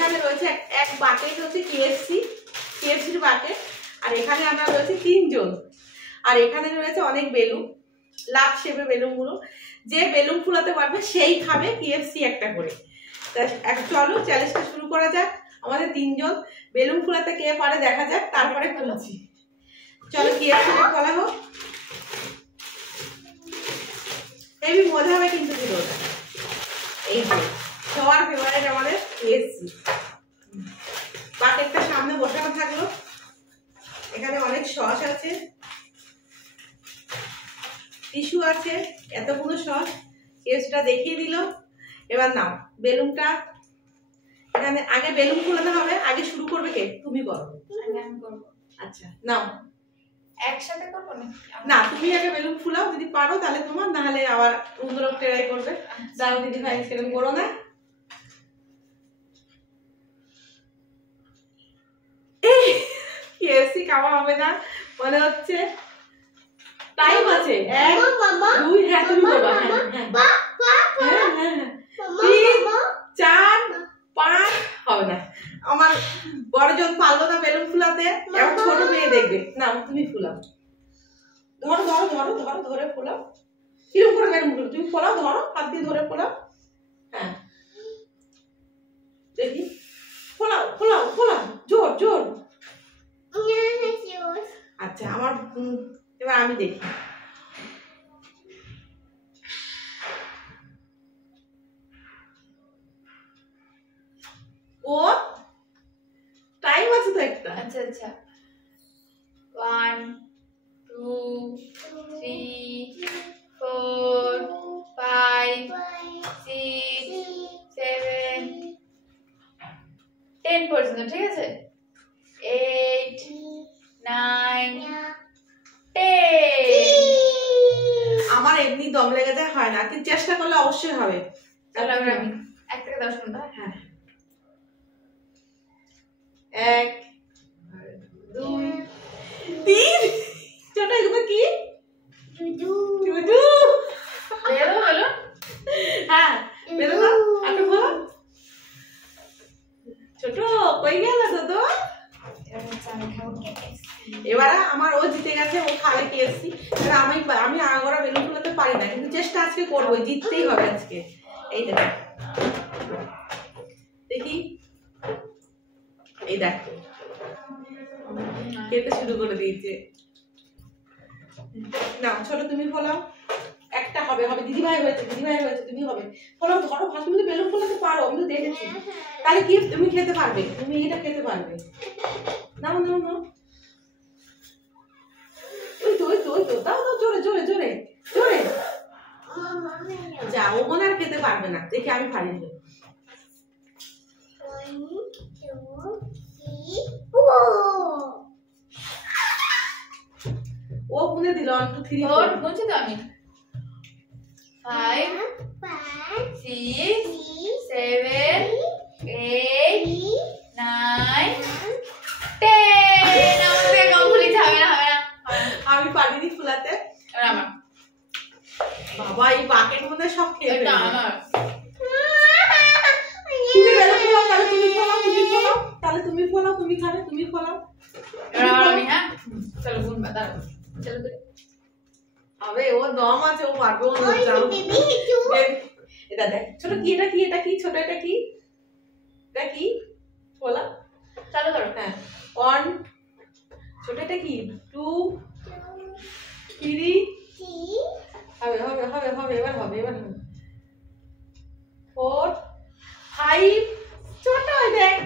এখানে রয়েছে এক বাকেট হচ্ছে কেএফসির বাকেট। আর এখানে আমরা রয়েছে 3 জন। আর এখানে রয়েছে অনেক বেলুন, লাভ শেপে বেলুনগুলো। যে বেলুন ফুলাতে পারবে সেই খাবে কেএফসি একটা করে। চলো চ্যালেঞ্জটা শুরু করা যাক। আমাদের 3 জন বেলুন ফুলাতে কে পারে দেখা যাক, তারপরে খুলছি। চলো কেএফসি ফলা হোক। হেভি মজা হবে কিন্তু ভিডিওটা। এই যে সবার ফেভারিট আমাদের কেএফসি। বাকেটটা সামনে বসানো থাকলো। এখানে অনেক সস আছে, টিস্যু আছে, এতগুলো সস কেএফসিটা দেখিয়ে দিল। এবার নাও বেলুনটা, এখানে আগে বেলুন ফোলাতে হবে। আগে শুরু করবে কে? তুমি করো। আমি করব। আচ্ছা নাও। একসাথে করব না, তুমি আগে বেলুন ফুলাও, যদি পারো তাহলে তোমার, না হলে আবার অন্যরকম ট্রাই করবে। যাও দিদি ভাই, সেরকম করো না। কেএফসি খাওয়া হবে না মনে হচ্ছে। টাইম আছে, 1 2 হ্যাঁ তুমি করবা। হ্যাঁ 3 4 5 হবে না। আমার বড়জন পারলো না বেলুন ফুলাতে, এবার ছোট মেয়ে দেখবে। না তুমি ফুলাও, ধরো ধরো ধরো ধরো, ধরে ফোলাও। কিরকম করে বেলুন ফুলো তুমি ফোলাও, ধরো হাত দিয়ে ধরে ফোলাও। হ্যাঁ দেখি, ফোলাও ফোলাও ফোলাও, জোর জোর। আচ্ছা আমার এবার আমি দেখি। ও টাইম আছে তো একটা। আচ্ছা আচ্ছা 1 2 3 4 5 6 7 10 পর্যন্ত, ঠিক আছে? 8 9 10। আমার এমনি দম লেগে যায়, হয় না, কিন্তু চেষ্টা করলে অবশ্যই হবে। চলো এবার আমি 1 থেকে 10 পর্যন্ত। হ্যাঁ 1 2 3। ছোট এগুলো কি? টুটু। বেরো বলো। হ্যাঁ বেরো না, আটু বলো। ছোট কই গেল তো? এবারে আমার ও জিতে গেছে, ও খাবে কেএফসি। এবার আমি আগরা বেলুন ফুলাতে পারি না, কিন্তু চেষ্টা আজকে করবো, জিততেই হবে আজকে। এই দেখো দেখি, এই দেখো খেতে শুরু করে দিয়েছে। না ছোট তুমি ফলাও, একটা হবে হবে। দিদিভাই হয়েছে তুমি হবে। ফলাও, ধরো ফার্স্ট। তুমি তো বেলুন ফোলাতে পারো, আমি তো দেখেছি। তাহলে কি তুমি খেতে পারবে, তুমি এটা খেতে পারবে। নাও নাও নাও, ওই তো দাও দাও, জোরে জোরে জোরে জোরে। যা, ও মনে আর খেতে পারবে না, দেখি আমি পারি না। ও গুনে দিল 1 2 3 4 বলছি তো আমি 5 6 7 8 9 10। আমাকে কম ভুলিতে হবে না, হবে না। আমি পারিনি ফুলাতে। এবার আমার বাবা এই বাকেট মধ্যে সব খেয়ে এটা ফেলবে। আমার। তুমি বেলুন ফোলাও, তাহলে তুমি ফোলাও, তাহলে তুমি ফোলাও, তুমি খাবে, তুমি ফোলাও। এবার আমি, হ্যাঁ চলো গুনবা, দাঁড়াও চলো তো। আবে ও দম আছে, ও পারবে। ও যাও এটা দেখ ছোট, কি এটা কি, এটা কি ছোট, এটা কি, এটা কি ফোলা। চালু করো। হ্যাঁ 1 ছোট, এটা কি 2 3 হবে হবে হবে হবে, এবার হবে, এবার হবে 4 5 ছোট দেখ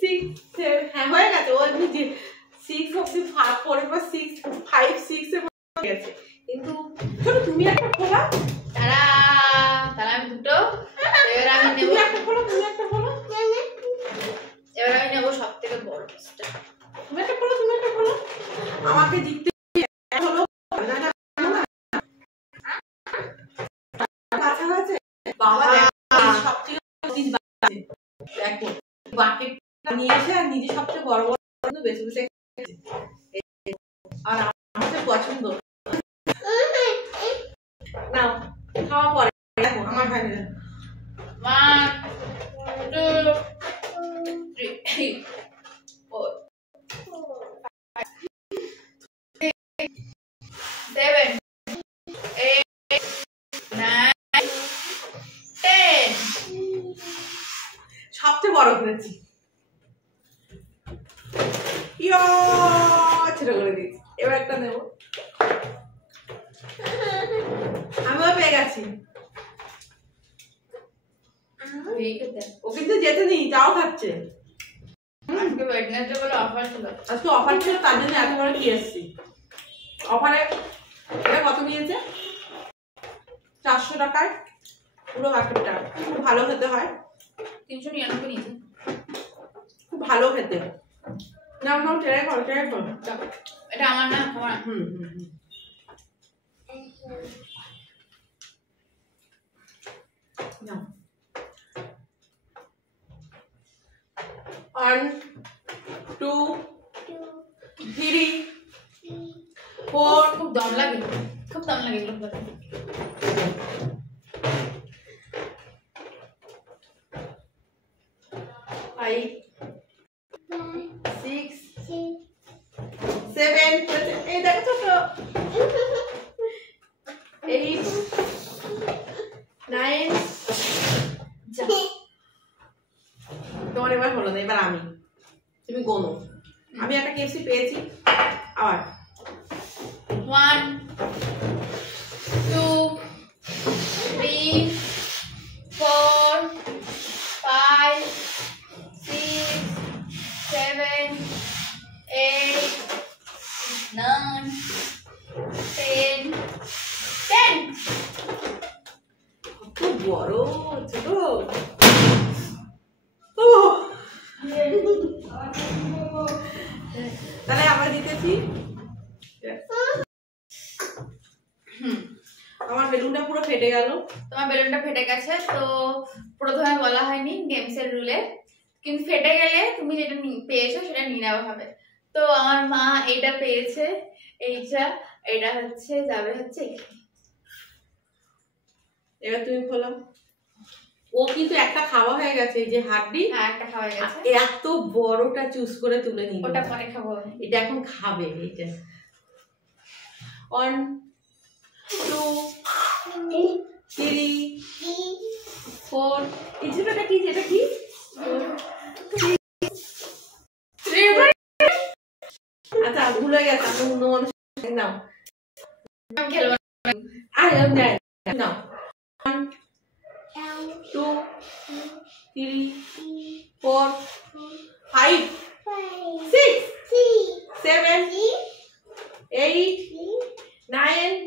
6 7 হ্যাঁ হয়ে গেছে। ও এমনি 6 অবধি 4 এর পর 6 5 6 এর মধ্যে গেছে। কিন্তু ছোট তুমি একটা ফোলা। তারা তারা আমি দুটো। এবার আমি নেব, তুমি একটা ফোলা, তুমি একটা ফোলা। এবার আমি নেব সবথেকে বড় পিসটা। তুমি একটা ফোলা, তুমি একটা ফোলা। আমাকে জিততে হলো না না না। বাচ্চা হয়েছে বাবা, দেখো সবচেয়ে চিজ বাচ্চা। দেখো বাকেট নিয়ে এসে আর নিজে সবচেয়ে বড় বড় বেছে বেছে। আর আমার পছন্দ। নাও খাওয়া পরে, দেখো আমার ভাই সবচেয়ে বড় করেছি। ইয়ো ছোট করে দিয়েছি। এবার একটা নেব। আমিও পেয়ে গেছি। ও কিন্তু যেতে নি, যাও খাচ্ছে। আজকে ওয়েডনেসডে বলে অফার ছিল। আজকে অফার ছিল, তার জন্য এত বড় নিয়ে এসেছি। অফারে এটা কত নিয়েছে? 400 টাকায় পুরো বাকেটটা। খুব ভালো খেতে হয়। 399 নিয়েছে। খুব ভালো খেতে। নাও নাও ট্রাই করো, ট্রাই করো। এটা আমার না, তোমার। নাও। 1 2 3 4 খুব দম লাগে, খুব দম লাগে এগুলো খেতে। 5 6 7 এই দেখো তো 8 9 যা তোমার এবার হলো না, এবার আমি। তুমি গোনো। আমি একটা কেএফসি পেয়েছি আবার। 1 2 3 4 5 6 7 8 9 10 10 খুব বড় ছোট। তাহলে আমরা জিতেছি। আমার বেলুনটা পুরো ফেটে গেল। তোমার বেলুনটা ফেটে গেছে। তো প্রথমে বলা হয়নি গেমসের রুলে, কিন্তু ফেটে গেলে তুমি যেটা পেয়েছো সেটা নিয়ে নেওয়া হবে। তো আমার মা এটা পেয়েছে, এটা হচ্ছে যাবে হচ্ছে এখানে। এবার তুমি খোলো। ও কিন্তু একটা খাওয়া হয়ে গেছে, এই যে হাড্ডি। হ্যাঁ, একটা খাওয়া গেছে। এত বড়টা চুজ করে তুলে নিল। ওটা পরে খাবো। এটা এখন খাবে। এইটা 1 2 3 4 এই ছোটটা কি, যেটা কি? আচ্ছা ভুল হয়ে গেছে। আমি অন্য মানুষ নাও। আমি খেলবো না। নাও 1 2 3 4 5 6 7 8 9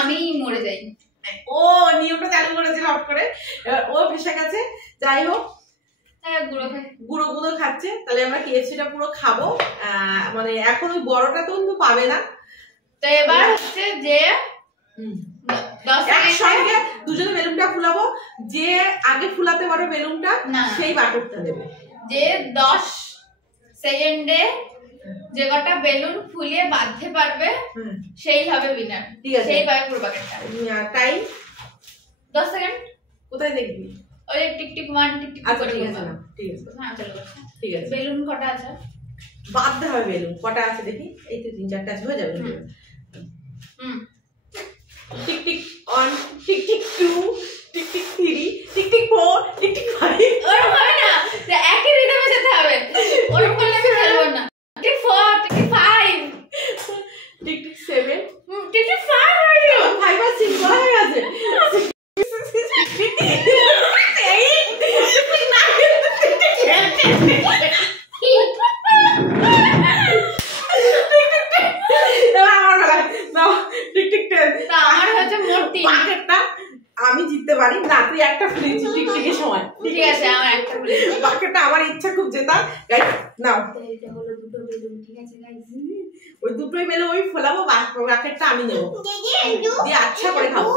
আমি মরে যাই। ও নিয়মটা চালু করেছে হট করে। এবার ও ভেসে গেছে। যাই হোক, গুঁড়ো গুঁড়ো খাচ্ছে। তাহলে আমরা কেএফসিটা পুরো খাবো। মানে এখন ওই বড়টা তো কিন্তু পাবে না। তো এবার হচ্ছে যে একসঙ্গে দুজনে বেলুনটা ফুলাবো। যে আগে ফুলাতে পারবে বেলুনটা সেই বাটরটা দেবে। যে 10 সেকেন্ডে যে কটা বেলুন ফুলিয়ে বাঁধতে পারবে সেই হবে উইনার। ঠিক আছে, সেই পাবে পুরো বাকেটটা। Time 10 second. কোথায় দেখবি? ওই টিক টিক 1 টিক টিক আচ্ছা করে ঠিক দিও। আছে, ঠিক আছে, হ্যাঁ চলো আচ্ছা ঠিক আছে। বেলুন কটা আছে? বাঁধতে হবে বেলুন। কটা আছে দেখি? এই তো 3-4টা আছে, হয়ে যাবে। Tick tick 1 tick tick 2 tick tick 3 tick tick 4 tick tick 5। ওরকম হবে না, একই রিদমে যেতে হবে। ওরকম করলে আমি খেলবো না। Tick 4 tick 5 tick tick 7 tick tick 5 হয়ে 5 আর 6 হয়ে গেছে। আমি জিততে পারি না, তুই একটা ফুলেছি টিকটিকের সময়। ঠিক আছে, আমার একটা ফুলেছি। বাকিটা আমার ইচ্ছা খুব জেতার। গাইস নাও, এটা হলো দুটো বেলুন। ঠিক আছে গাইস, ওই দুটোই মেলে ওই ফোলাবো, বাকেটটা আমি নেবো, দিয়ে আচ্ছা করে খাবো।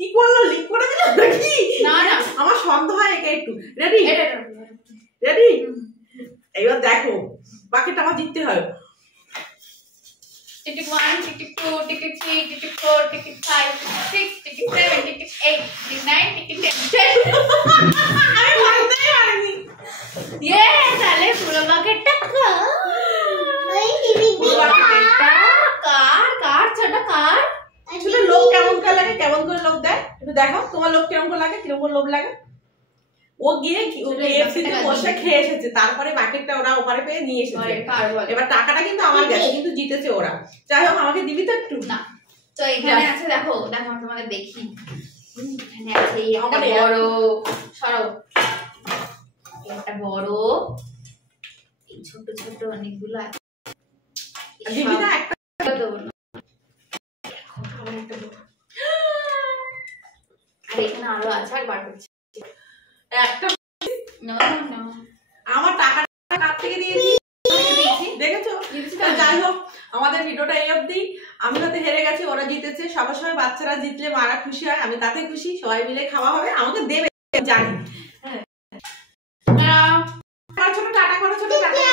কি করলো, লিক করে দিল নাকি? না না, আমার সন্দেহ হয় একে একটু। রেডি রেডি, এবার দেখো বাকেটটা আমার জিততে হয়। Ticket 1, ticket 2, ticket 3, ticket 4, ticket 5, ticket 6, ticket 7, ticket 8, ticket 9, ticket 10। আমি ভাবতেই পারিনি। ইয়ে, তাহলে পুরো বাকেটটা কার ছোট কার। আসলে লোক কেমন করে লাগে, কেমন করে লোক দেয় একটু দেখো, তোমার লোক কেমন করে লাগে, কিরকম করে লোভ লাগে। ও গিয়ে KFC তে বসে খেয়ে এসেছে, তারপরে বাকেটটা ওরা ওপারে পেয়ে নিয়ে এসেছে। এবার টাকাটা কিন্তু আমার গেছে, কিন্তু জিতেছে ওরা। যাই হোক, আমাকে দিবি তো একটু? না, তো এখানে আছে, দেখো দেখো আমি তোমাদের দেখি। এখানে আছে একটা বড়, সরো, একটা বড়, এই ছোট ছোট অনেকগুলো আছে। দিবি না একটা? দেবো না। আর এখানে আরো আছে, আর বার করছি একটা। না না, আমার টাকাটা কার থেকে দিয়েছি দেখেছো? যাই হোক, আমাদের ভিডিওটা এই অবধি। আমি হয়তো হেরে গেছি, ওরা জিতেছে। সবার সময় বাচ্চারা জিতলে মারা খুশি হয়, আমি তাতে খুশি। সবাই মিলে খাওয়া হবে, আমাকে দেবে জানি। ছোট টাটা করো, ছোট টাটা,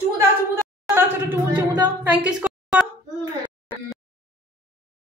চুমু দাও, চুমু দাও, ছোট চুমু দাও, থ্যাংক ইউ।